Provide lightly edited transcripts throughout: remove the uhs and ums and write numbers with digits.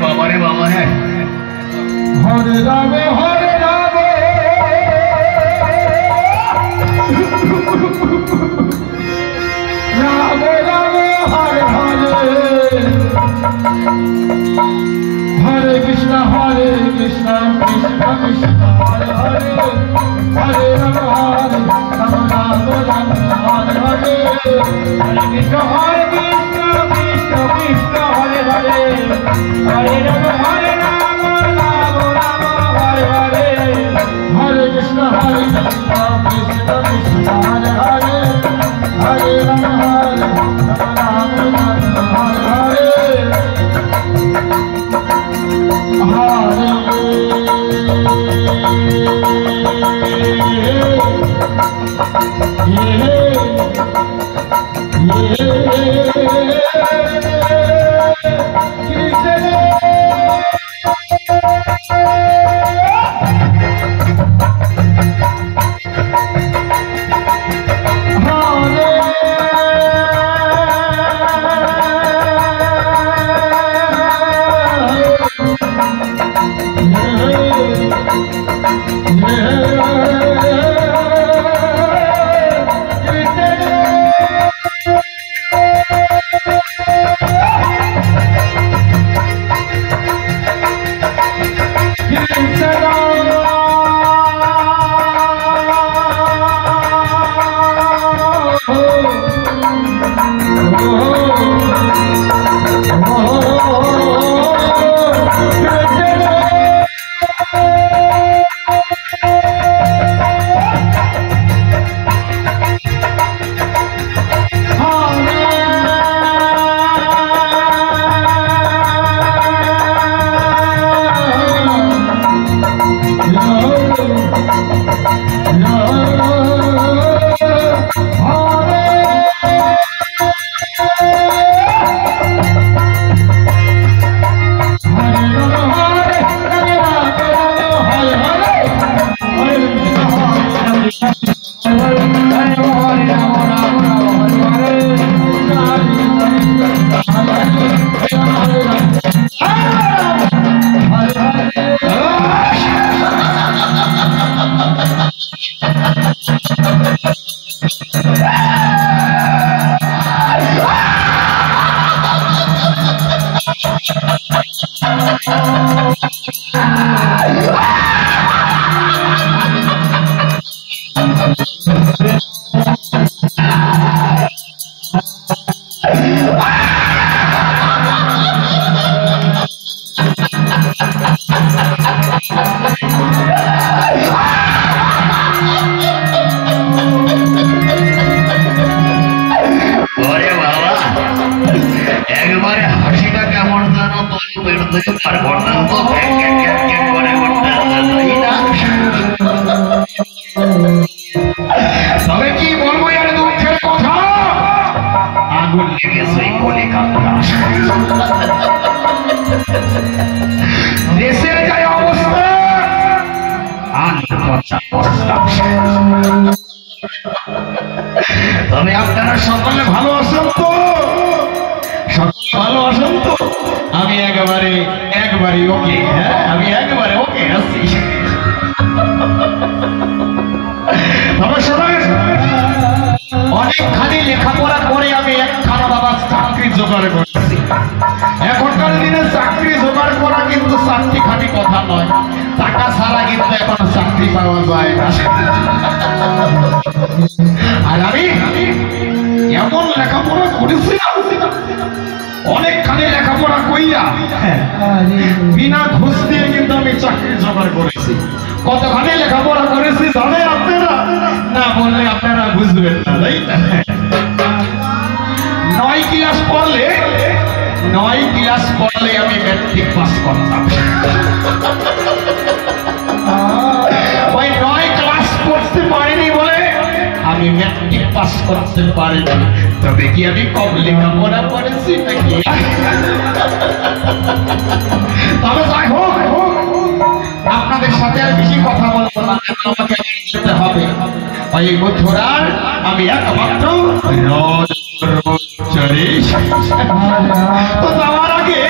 बाबा रे बाबा है हरे राम हरे राम राम राम हरे हरे हरे कृष्ण कृष्ण कृष्ण हरे हरे हरे राम राम राम हरे हरे हरे कृष्ण कृष्ण कृष्ण हरे हरे हरे राम राम राम हरे हरे हरे कृष्ण कृष्ण कृष्ण हरे हरे हरे राम राम हरे তো যাওয়ার আগে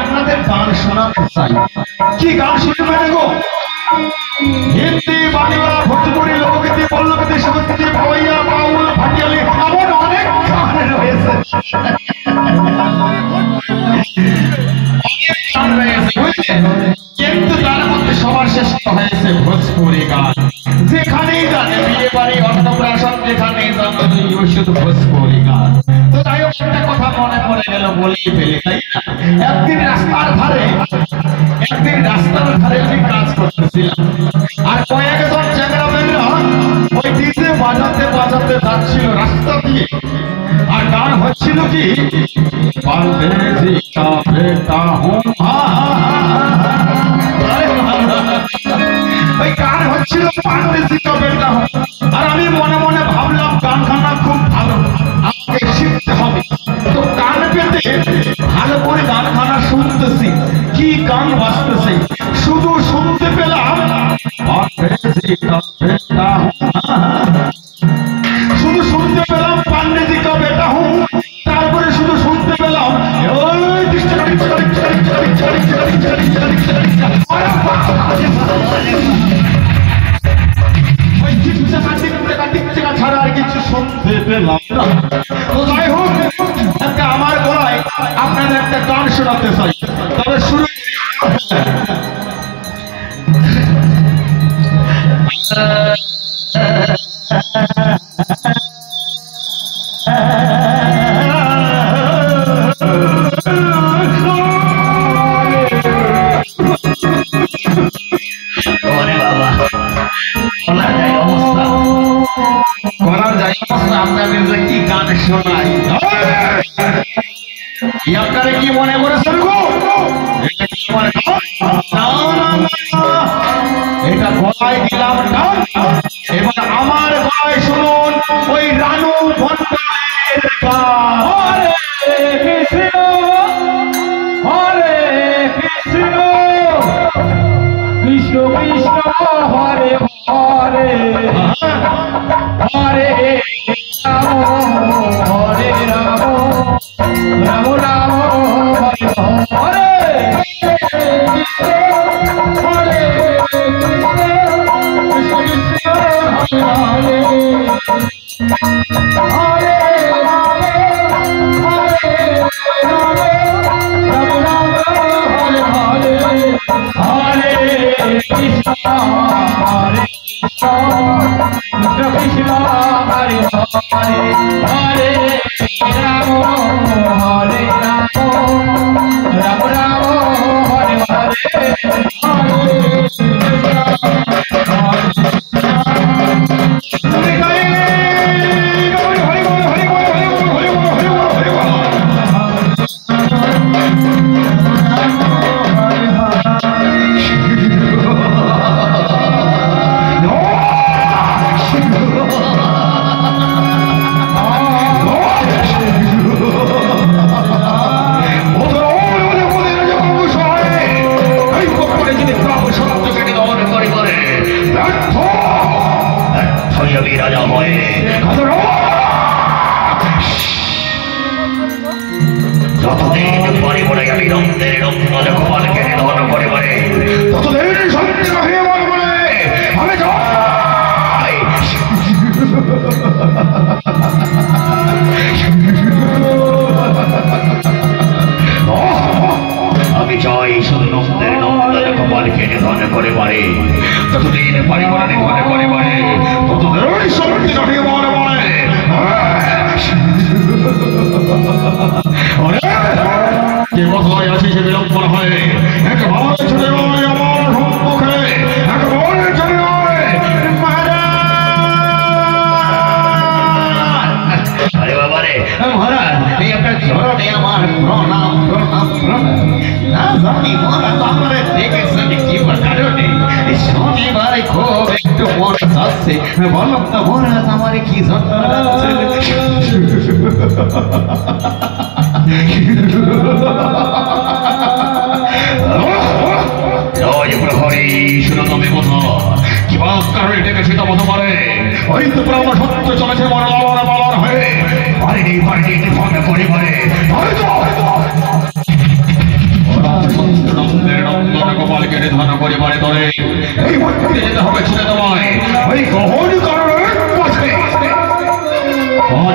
আপনাদের গান শোনাতে চাই। কি গান শুনবেন গো? হিন্দি, বাংলা, ভোজপুরি, লোকগীতি, পল্লগীতি, সংস্কৃতি, ভাওয়াইয়া, বাউল, ভাটিয়ালি, এমন অনেক গান রয়েছে। কিন্তু তার মধ্যে সবার শ্রেষ্ঠ হয়েছে ভোজপুরি গান। যেখানেই যান, বিয়ে বাড়ি, অন্নপ্রাশন, যেখানেই যান শুধু ভোজপুরি গান। তো যাই হোক, একটা কথা মনে পড়ে গেল, বলেই ফেলি, তাই না? একদিন রাস্তার ধারে আমি কাজ করতেছিলাম, আর কয়েকজন চ্যাংড়া-ম্যাংড়া ওই ডিজে বাজাতে বাজাতে যাচ্ছিল রাস্তা দিয়ে, আর গান হচ্ছিল কি, পারদেশি কা বেটা হুম, ওই গান হচ্ছিল পারদেশি কা বেটা হুম। আর আমি মনে মনে ভাবলাম গানখানা খুব ভালো, আমাকে শিখতে হবে। তো গান পেতে ভালো করে গানখানা শুনতেছি, কি গান বাজতেছে শুধু শুনতে পেলাম, শুধু শুনতে পেলাম পান্ডেজি কা বেটা হুম। তারপরে শুধু শুনতে পেলাম ছাড়া আর কিছু শুনতে পেলাম না। তো যাই হোক, একটা আমার গলায় আপনাদের একটা গান শোনাতে চাই, তবে শুরু করার যাই অবস্থা। আপনাদের কি গান শোনাই, আপনারা কি মনে করেছেন গো? এটা কি মনে, এটা গলায় দিলাম গান। এবার আমার গলায় শুনুন ওই রানু ভণ্ডারের গান। হরে কৃষ্ণ হরে কৃষ্ণ কৃষ্ণ কৃষ্ণ হরে হরে হরে রাম হরে রাম রাম রাম হরে হরে। এই বাড়িটি ভাঙা করে বলে নন্দন গোপালকে নিধন পরিবারে ধরে এই মন্দিরে যেতে হবে ছুটে তোমায় ওই গহন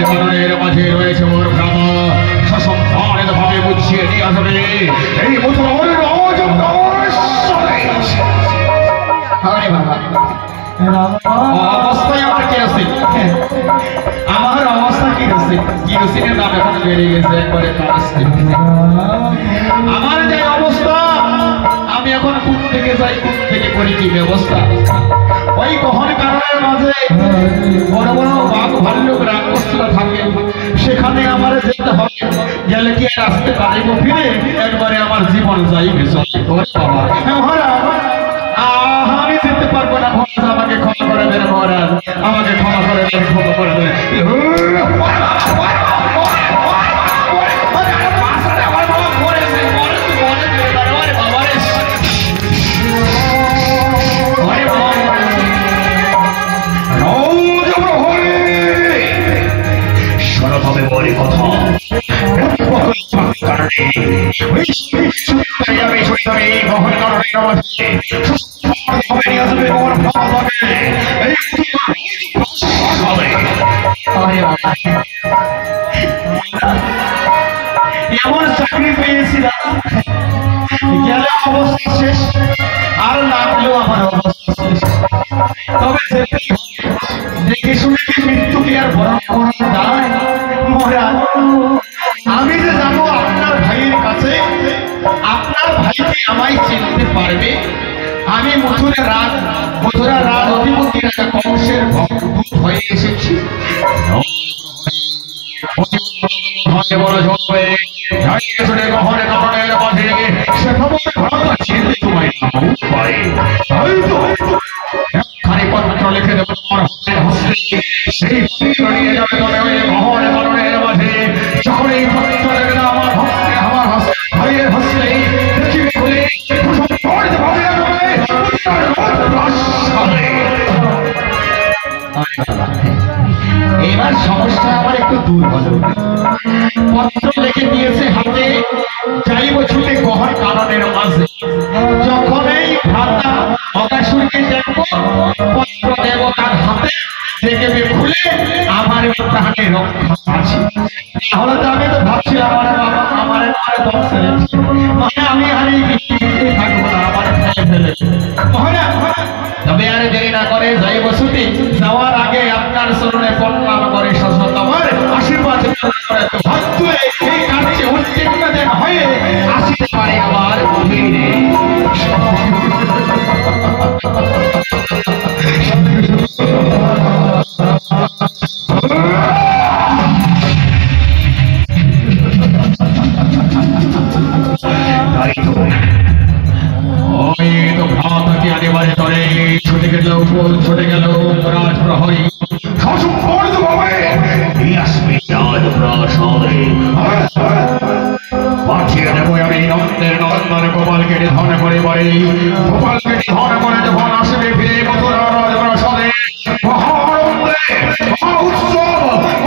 কারণের মাঝে রয়েছে ওর ভ্রাতা সসম্মানিত ভাবে বুঝিয়ে নিয়ে আসবে এই মথুরার অবস্থায় আমার কি আছে আমার অবস্থা কি আছে কিরোসিনের দাম এখন বেড়ে গেছে একবারে আমার যে অবস্থা আমি এখন কোন থেকে যাই কোন থেকে করি কি ব্যবস্থা ওই গহন কারণের মাঝে বড় বড় বাঘ ভাল্লুক রাক্ষসরা থাকে সেখানে আমার যেতে হবে গেলে কি আর আসতে পারিব ফিরে একবারে আমার জীবন যাইবে আমি যেতে পারবো না মহারাজ আমাকে ক্ষমা করে দেন মহারাজ আমাকে ক্ষমা করে দেন ক্ষমা করে দেন এমন চাকরি পেয়েছিলাম গেলে অবস্থা শেষ আর লাগলেও আমার অবস্থা শেষ তবে দেখে শুনে কি মৃত্যুকে আর বরণ করা যায় মহারাজ আমি যে যাবো আপনার ভাইয়ের কাছে আপনার ভাই কি আমায় চিনতে পারবে আমি মথুরা রাজ অধিপতি রাজা কংসের ভক্ত হয়ে এসেছি পত্র লিখে দেবো তোমার সেই পত্র নিয়ে যাবে তবে ওই গহন করণের মাঝে যখন এই পত্র লেগে আমার ভক্তে আমার ভাইয়ের হস্তে পৃথিবী খুলে এবার সমস্যা আমার একটু দূর হলো পত্র লিখে দিয়েছে হাতে যাইব ছুটে গহন কারণের মাঝে যখন এই ভ্রাতা অগাসুরকে দেখবো পত্র দেব তার হাতে দেখবে খুলে আমার প্রাণে রক্ষা আছে তাহলে তো আমি তো ভাবছিলাম আমার বাবা আমার মানে আমি হারিয়ে থাকবো না আমার ফেলে ফেলে তবে আর দেরি না করে যাইব ছুটি যাওয়ার আগে আপনার চরণে প্রণাম করে সশত আমার আশীর্বাদ ভাগ্য এই কার্যে উত্তীর্ণ যেন হয়ে আসতে পারে আমার ফিরে ছুটে গেল রাজ প্রহরী পাঠিয়ে দেবো আমি নন্দের নন্দন গোপালকে নিধন করে বাড়ি গোপালকে নিধন করে যখন আসবে ফিরে মথুরা রাজপ্রাসাদে উৎসব হবে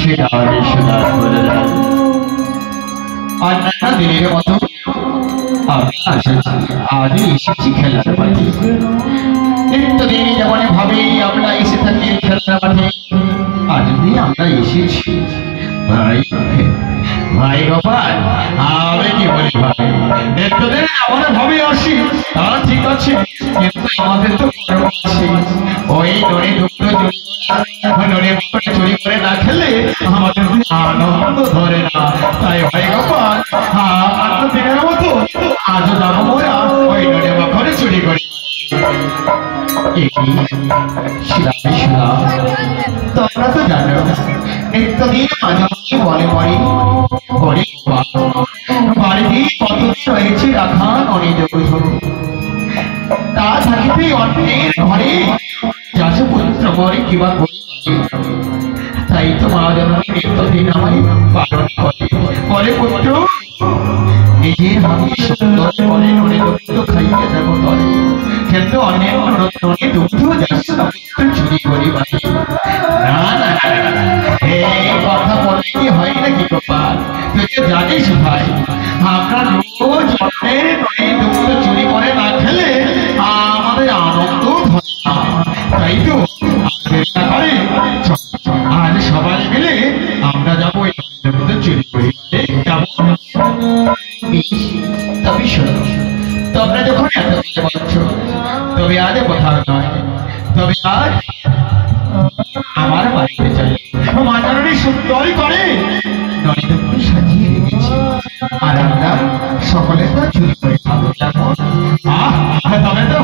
সেটা সুদার বলে দেন। অন্যান্য দিনের মতো আজও এসেছি খেলার মাঠে। নিত্যদিন যেমন ভাবে আমরা এসে থাকি খেলার মাঠে, আজকে আমরা এসেছি ভাই ভাই গোপাল। আমি কি বলি ভাই, নিত্যদিন আমরা ভাবে আসি তা ঠিক আছে, কিন্তু আমাদের তো কর্ম আছে। ওই নড়ে দুটো নড়ে চুরি করে না খেলে আমাদের আনন্দ ধরে না। তাই ভাই গোপাল, আমার দিনের মতো আজও যাবো মোরা ওই নড়ে মাখনে চুরি করি। তোমরা তো জানো নিত্যদিন মাঝামাঝি বলে পড়ে বাড়িতে কতদিন রয়েছে রাখা অনেক তা থাকিতে অন্যের ঘরে যাচ্ছে পুত্র করে কিবা করি। তাই তো মা জননী নিত্যদিন আমায় পালন করে পুত্র নিজের হাতে সুন্দর করে নড়ে দুগ্ধ খাইয়ে দেবো তরে, কিন্তু অনেক নড়ে দুগ্ধ যাচ্ছে চুরি করি বাড়ি। না না এই কথা বলে কি হয় নাকি গোপাল? তুই তো জানিস ভাই, আমরা রোজ অন্যের নড়ে দুগ্ধ চুরি করে না খেলে আমাদের আনন্দ ধরে না। তাই তো চেষ্টা করে আজ সবাই মিলে আমরা যাবো ওই দুগ্ধ চুরি করি যাবো। তবে শোনো, তোমরা যখন এত বলছো তবে আজ কোথাও নয়, তবে আজ আমার বাড়িতে চলে। মা জননী সুন্দরী করে ননিদকে সাজিয়ে রেখেছি, আর আমরা সকলে তো চুরি করে খাবো। কেমন তবে তো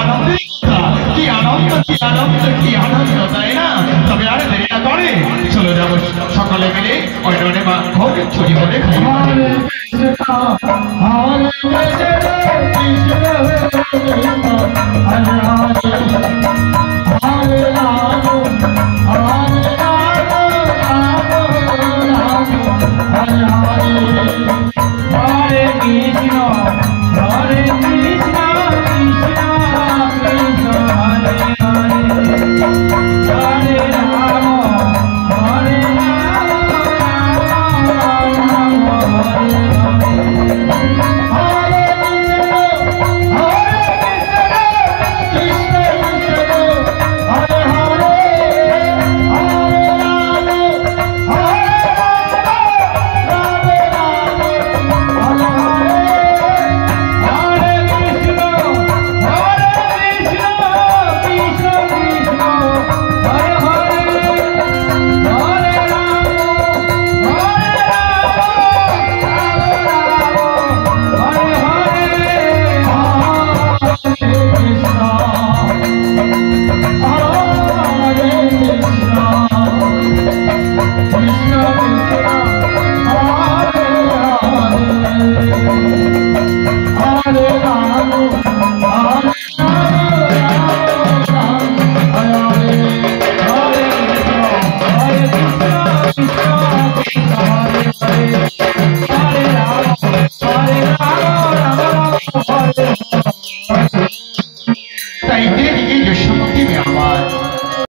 আনন্দের কথা। কি আনন্দ কি আনন্দ কি আনন্দ, তাই না? তবে আর দেরি না করে চলে যাবো সকলে মিলে ওই ননে মাখন চুরি করে খাই।